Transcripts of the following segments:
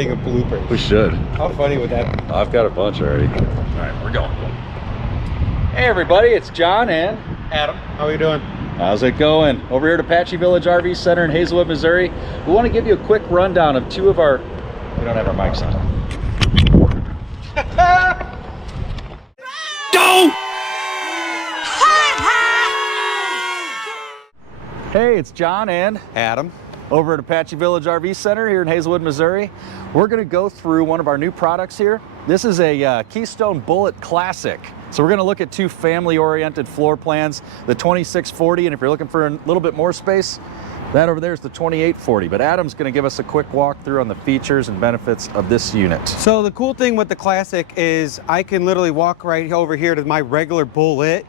thing of bloopers. We should. How funny would that be? I've got a bunch already. All right, we're going. Hey everybody, it's John and Adam, how are you doing? how's it going? Over here at Apache Village RV Center in Hazelwood, Missouri. We want to give you a quick rundown of two of our... We don't have our mics on. Go! Hey, it's John and Adam. over at Apache Village RV Center here in Hazelwood, Missouri. We're going to go through one of our new products here. This is a Keystone Bullet Classic. So we're going to look at two family-oriented floor plans, the 2640, and if you're looking for a little bit more space, that over there is the 2840. But Adam's going to give us a quick walkthrough on the features and benefits of this unit. So the cool thing with the Classic is I can literally walk right over here to my regular Bullet,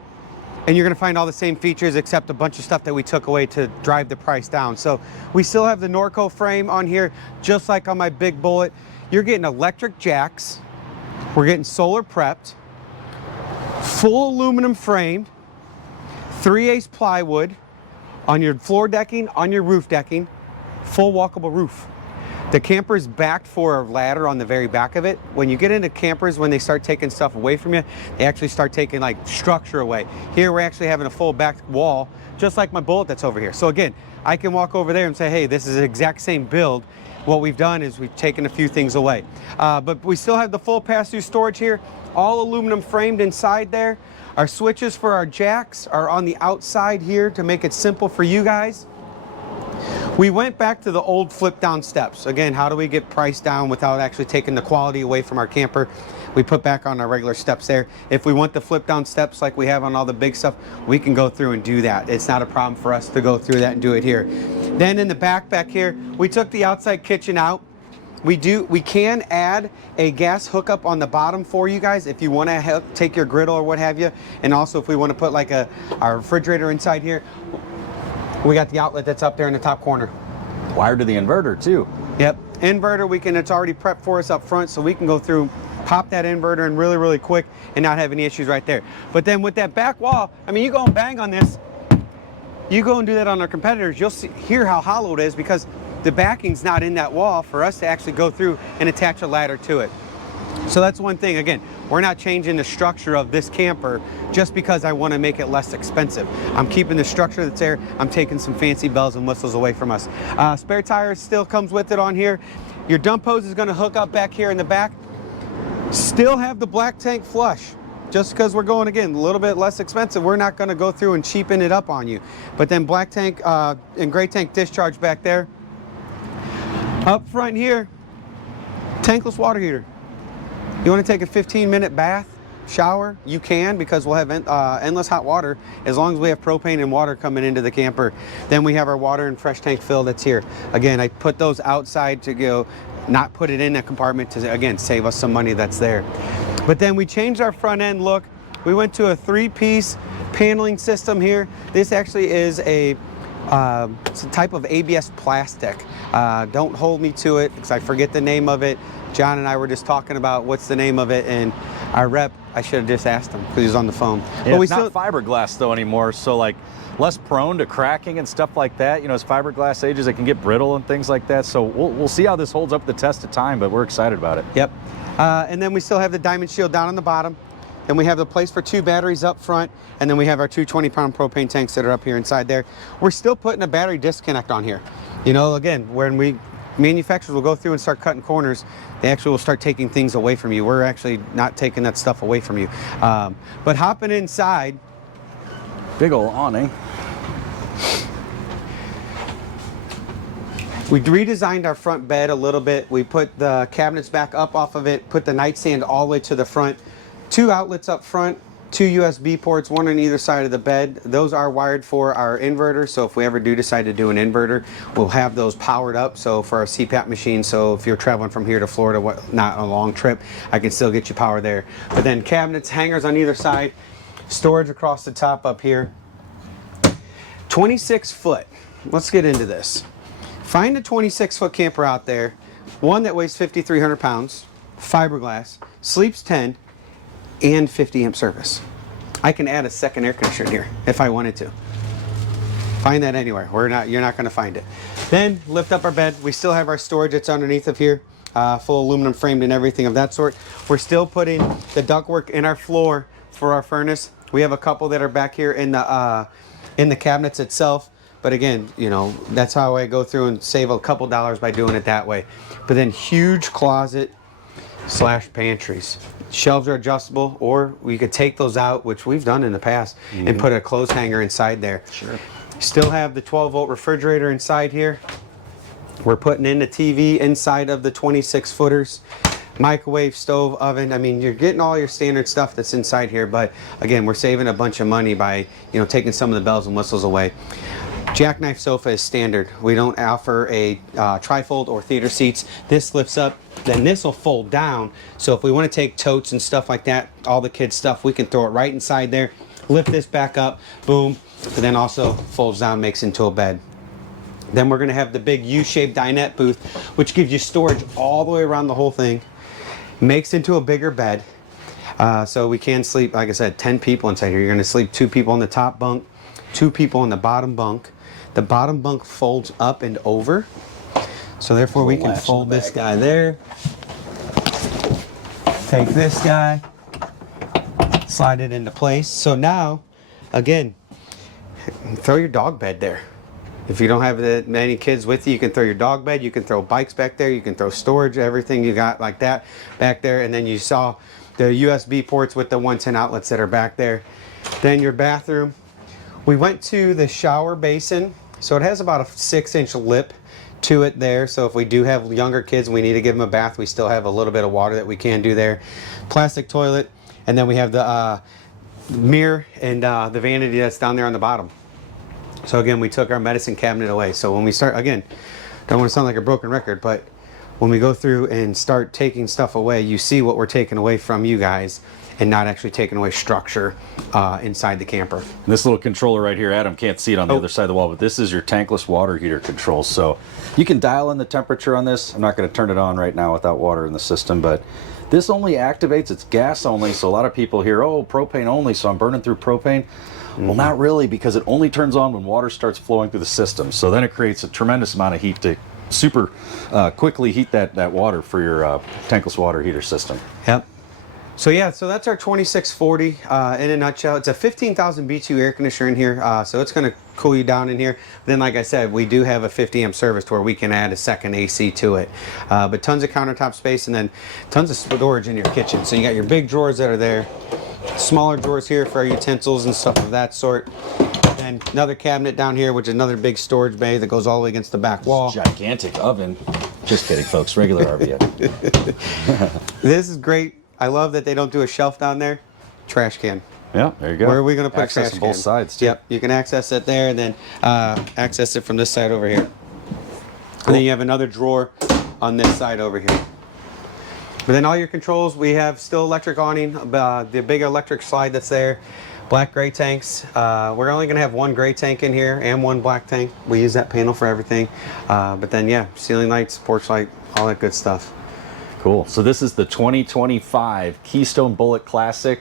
and you're going to find all the same features except a bunch of stuff that we took away to drive the price down. So we still have the Norco frame on here, just like on my big Bullet. You're getting electric jacks. We're getting solar prepped, full aluminum framed, 3/8 plywood on your floor decking, on your roof decking, full walkable roof. The camper is backed for a ladder on the very back of it. When you get into campers, when they start taking stuff away from you, they actually start taking like structure away. Here we're actually having a full back wall, just like my Bullet that's over here. So again, I can walk over there and say, hey, this is the exact same build. What we've done is we've taken a few things away. But we still have the full pass-through storage here, all aluminum framed inside there. Our switches for our jacks are on the outside here to make it simple for you guys. We went back to the old flip down steps. Again, how do we get price down without actually taking the quality away from our camper? We put back on our regular steps there. If we want the flip down steps like we have on all the big stuff, we can go through and do that. It's not a problem for us to go through that and do it here. Then in the back here, we took the outside kitchen out. We can add a gas hookup on the bottom for you guys if you want to take your griddle or what have you. And also if we want to put like our refrigerator inside here, we got the outlet that's up there in the top corner. Wired to the inverter too. Yep, inverter, it's already prepped for us up front, so we can go through, pop that inverter in really, really quick and not have any issues right there. But then with that back wall, I mean, you go and bang on this, you go and do that on our competitors, you'll hear how hollow it is because the backing's not in that wall for us to actually go through and attach a ladder to it. So that's one thing. Again, we're not changing the structure of this camper just because I want to make it less expensive. I'm keeping the structure that's there. I'm taking some fancy bells and whistles away from us. Spare tire still comes with it on here. Your dump hose is going to hook up back here in the back. Still have the black tank flush. Just because we're going, again, a little bit less expensive, we're not going to go through and cheapen it up on you. But then black tank and gray tank discharge back there. Up front here, tankless water heater. You want to take a 15-minute bath, shower, you can, because we'll have endless hot water as long as we have propane and water coming into the camper. Then we have our water and fresh tank fill that's here. Again, I put those outside to go, not put it in a compartment to, again, save us some money that's there. But then we changed our front end look. We went to a 3-piece paneling system here. This actually is it's a type of ABS plastic. Don't hold me to it because I forget the name of it. John and I were just talking about what's the name of it, and our rep, I should have just asked him because he was on the phone. Yeah, but it's not fiberglass though anymore, so like less prone to cracking and stuff like that. You know, as fiberglass ages, it can get brittle and things like that. So we'll see how this holds up the test of time, but we're excited about it. Yep. And then we still have the diamond shield down on the bottom. Then we have the place for 2 batteries up front, and then we have our 2 20-pound propane tanks that are up here inside there. We're still putting a battery disconnect on here. You know, again, when manufacturers will go through and start cutting corners, they actually will start taking things away from you. We're actually not taking that stuff away from you. But hopping inside, big old awning. We redesigned our front bed a little bit. We put the cabinets back up off of it, put the nightstand all the way to the front. 2 outlets up front, 2 USB ports, 1 on either side of the bed. Those are wired for our inverter, so if we ever do decide to do an inverter, we'll have those powered up, so for our CPAP machine, so if you're traveling from here to Florida, not a long trip, I can still get you power there. But then cabinets, hangers on either side, storage across the top up here. 26 foot. Let's get into this. Find a 26-foot camper out there, one that weighs 5,300 pounds, fiberglass, sleeps 10, and 50 amp service. I can add a second air conditioner here if I wanted to. Find that anywhere. You're not going to find it. Then lift up our bed. We still have our storage that's underneath of here. full aluminum framed and everything of that sort. We're still putting the ductwork in our floor for our furnace. We have a couple that are back here in the cabinets itself. But again, you know, that's how I go through and save a couple dollars by doing it that way. But then huge closet / pantries. Shelves are adjustable, or we could take those out, which we've done in the past, and put a clothes hanger inside there. Sure. Still have the 12-volt refrigerator inside here. We're putting in the TV inside of the 26-footers. Microwave, stove, oven. I mean, you're getting all your standard stuff that's inside here, but again, we're saving a bunch of money by, you know, taking some of the bells and whistles away. Jackknife sofa is standard. We don't offer a trifold or theater seats. This lifts up, then this will fold down. So if we want to take totes and stuff like that, all the kids' stuff, we can throw it right inside there, lift this back up, boom, and then also folds down, makes into a bed. Then we're going to have the big U-shaped dinette booth, which gives you storage all the way around the whole thing, makes into a bigger bed. So we can sleep, like I said, 10 people inside here. You're going to sleep 2 people on the top bunk, 2 people on the bottom bunk. The bottom bunk folds up and over, so therefore we can fold this guy there, take this guy, slide it into place. So now, again, throw your dog bed there. If you don't have that many kids with you, you can throw your dog bed, you can throw bikes back there, you can throw storage, everything you got like that back there. And then you saw the USB ports with the 110 outlets that are back there. Then your bathroom. We went to the shower basin, so it has about a 6-inch lip to it there. So if we do have younger kids and we need to give them a bath, we still have a little bit of water that we can do there. Plastic toilet, and then we have the mirror and the vanity that's down there on the bottom. So again, we took our medicine cabinet away. So when we start, again, don't want to sound like a broken record, but when we go through and start taking stuff away, you see what we're taking away from you guys, and not actually taking away structure inside the camper. This little controller right here, Adam can't see it on the other side of the wall, but this is your tankless water heater control. So you can dial in the temperature on this. I'm not going to turn it on right now without water in the system, but this only activates, it's gas only. So a lot of people hear, oh, propane only, so I'm burning through propane. Well, not really, because it only turns on when water starts flowing through the system. So then it creates a tremendous amount of heat to super quickly heat that water for your tankless water heater system. Yep. So yeah, so that's our 2640 in a nutshell. It's a 15,000 BTU air conditioner in here, so it's going to cool you down in here. Then, like I said, we do have a 50 amp service to where we can add a second AC to it. But tons of countertop space, and then tons of storage in your kitchen. So you got your big drawers that are there, smaller drawers here for our utensils and stuff of that sort. And another cabinet down here, which is another big storage bay that goes all the way against the back wall. Gigantic oven. Just kidding, folks. Regular RV. This is great. I love that they don't do a shelf down there. Trash can. Yeah, there you go. Where are we going to put access a trash on both can? sides, too. Yep, you can access it there, and then access it from this side over here. Cool. And then you have another drawer on this side over here. But then all your controls, we have still electric awning, the big electric slide that's there, black gray tanks. We're only going to have one gray tank in here and one black tank. We use that panel for everything. But then, yeah, ceiling lights, porch light, all that good stuff. Cool. So this is the 2025 Keystone Bullet Classic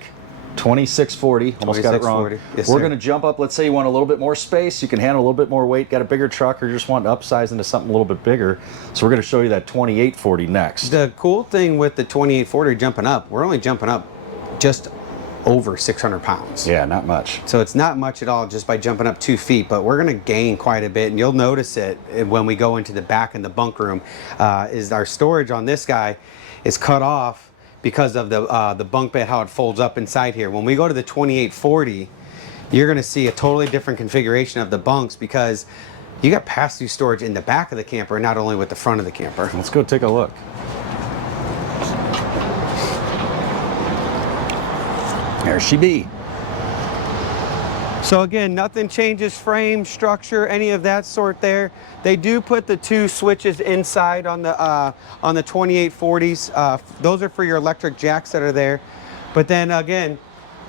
2640. Almost got it wrong. Yes, We're sir. going to jump up. Let's say you want a little bit more space. You can handle a little bit more weight, got a bigger truck, or you just want to upsize into something a little bit bigger. So we're going to show you that 2840 next. The cool thing with the 2840 jumping up, we're only jumping up just over 600 pounds. Yeah, not much. So it's not much at all just by jumping up 2 feet, but we're going to gain quite a bit, and you'll notice it when we go into the back in the bunk room. Is our storage on this guy is cut off because of the bunk bed, how it folds up inside here. When we go to the 2840, you're going to see a totally different configuration of the bunks, because you got pass-through storage in the back of the camper, not only with the front of the camper. Let's go take a look. There she be. So again, nothing changes frame, structure, any of that sort there. They do put the 2 switches inside on the 2840s. Those are for your electric jacks that are there. But then again,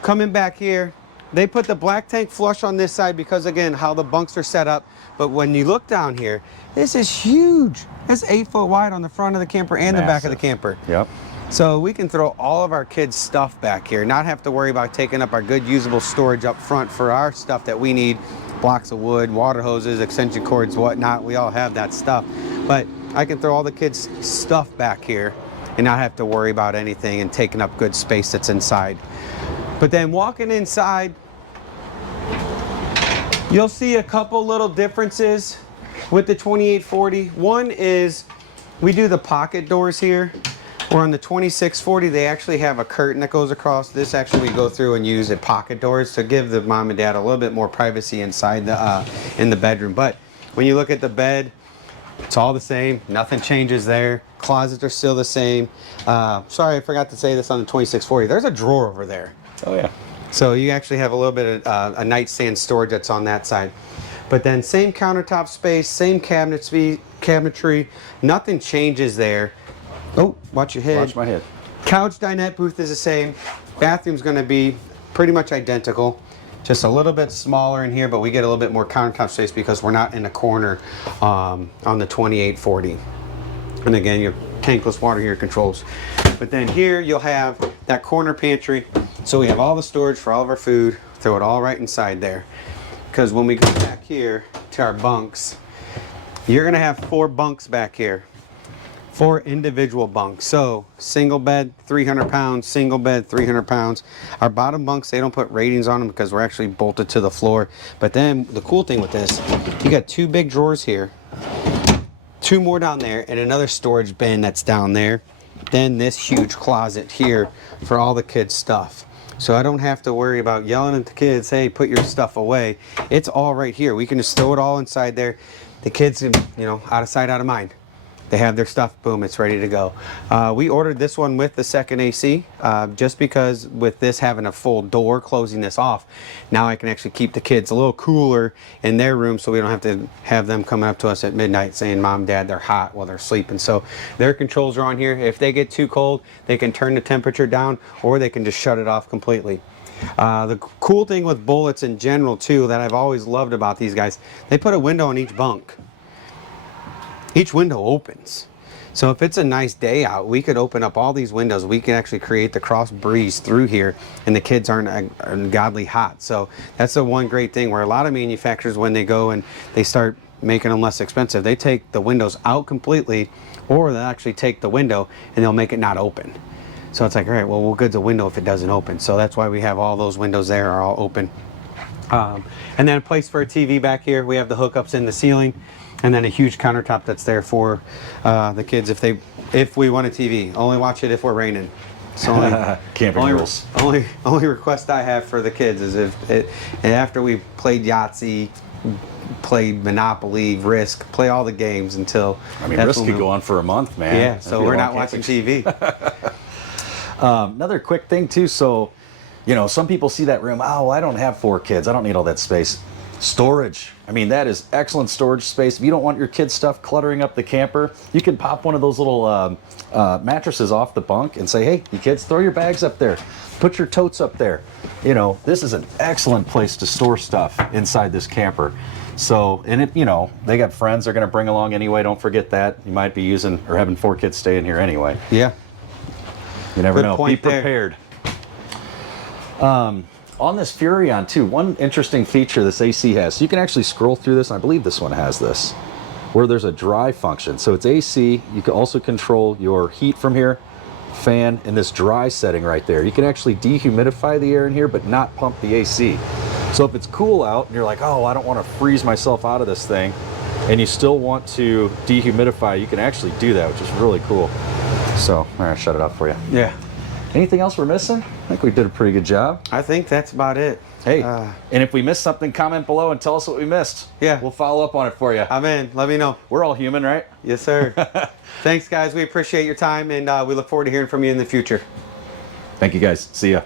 coming back here, they put the black tank flush on this side because, again, how the bunks are set up. But when you look down here, this is huge. It's 8 foot wide on the front of the camper and the back of the camper. Yep. So we can throw all of our kids' stuff back here, not have to worry about taking up our good usable storage up front for our stuff that we need. Blocks of wood, water hoses, extension cords, whatnot. We all have that stuff. But I can throw all the kids' stuff back here and not have to worry about anything and taking up good space that's inside. But then walking inside, you'll see a couple little differences with the 2840. One is we do the pocket doors here. Where on the 2640, they actually have a curtain that goes across. This actually we go through and use at pocket doors to give the mom and dad a little bit more privacy inside the in the bedroom. But when you look at the bed, it's all the same. Nothing changes there. Closets are still the same. Sorry, I forgot to say this on the 2640. There's a drawer over there. Oh yeah. So you actually have a little bit of a nightstand storage that's on that side. But then same countertop space, same cabinetry. Nothing changes there. Oh, watch your head. Watch my head. Couch dinette booth is the same. Bathroom's going to be pretty much identical. Just a little bit smaller in here, but we get a little bit more countertop space because we're not in a corner on the 2840. And again, your tankless water heater controls. But then here you'll have that corner pantry. So we have all the storage for all of our food. Throw it all right inside there. Because when we go back here to our bunks, you're going to have 4 bunks back here. 4 individual bunks. So single bed, 300 pounds, single bed, 300 pounds. Our bottom bunks, they don't put ratings on them because we're actually bolted to the floor. But then the cool thing with this, you got 2 big drawers here, 2 more down there, and another storage bin that's down there. Then this huge closet here for all the kids' stuff. So I don't have to worry about yelling at the kids, hey, put your stuff away. It's all right here. We can just throw it all inside there. The kids, you know, out of sight, out of mind. They have their stuff, boom, it's ready to go. We ordered this one with the second AC, just because with this having a full door closing this off, now I can actually keep the kids a little cooler in their room so we don't have to have them coming up to us at midnight saying, Mom, Dad, they're hot while they're sleeping. So their controls are on here. If they get too cold, they can turn the temperature down or they can just shut it off completely. The cool thing with Bullets in general too that I've always loved about these guys, they put a window on each bunk. Each window opens. So if it's a nice day out, we could open up all these windows. We can actually create the cross breeze through here and the kids aren't ungodly hot. So that's the one great thing where a lot of manufacturers, when they go and they start making them less expensive, they take the windows out completely, or they'll actually take the window and they'll make it not open. So it's like, all right, well, what good's a window if it doesn't open? So that's why we have all those windows there are all open. And then a place for a TV back here. We have the hookups in the ceiling. And then a huge countertop that's there for the kids if we want a TV. Only watch it if we're raining. So camping rules. Only request I have for the kids is and after we played Yahtzee, played Monopoly, Risk, play all the games until. I mean, Risk could go on for a month, man. Yeah, so we're not watching TV. Another quick thing too. So, you know, some people see that room. Oh, I don't have 4 kids. I don't need all that space. Storage. I mean, that is excellent storage space. If you don't want your kids' stuff cluttering up the camper, you can pop one of those little mattresses off the bunk and say, hey, you kids, throw your bags up there. Put your totes up there. You know, this is an excellent place to store stuff inside this camper. So, and if, you know, they got friends they're going to bring along anyway, don't forget that. You might be using or having 4 kids stay in here anyway. Yeah. You never Good know. point Be prepared. On this Furrion too, one interesting feature this AC has, so you can actually scroll through this, and I believe this one has this, where there's a dry function. So it's AC, you can also control your heat from here, fan, and this dry setting right there. You can actually dehumidify the air in here, but not pump the AC. So if it's cool out, and you're like, oh, I don't want to freeze myself out of this thing, and you still want to dehumidify, you can actually do that, which is really cool. So, I'm gonna shut it off for you. Yeah. Anything else we're missing? I think we did a pretty good job. I think that's about it. Hey, and if we missed something, comment below and tell us what we missed. Yeah. We'll follow up on it for you. I'm in. Let me know. We're all human, right? Yes, sir. Thanks, guys. We appreciate your time, and we look forward to hearing from you in the future. Thank you, guys. See ya.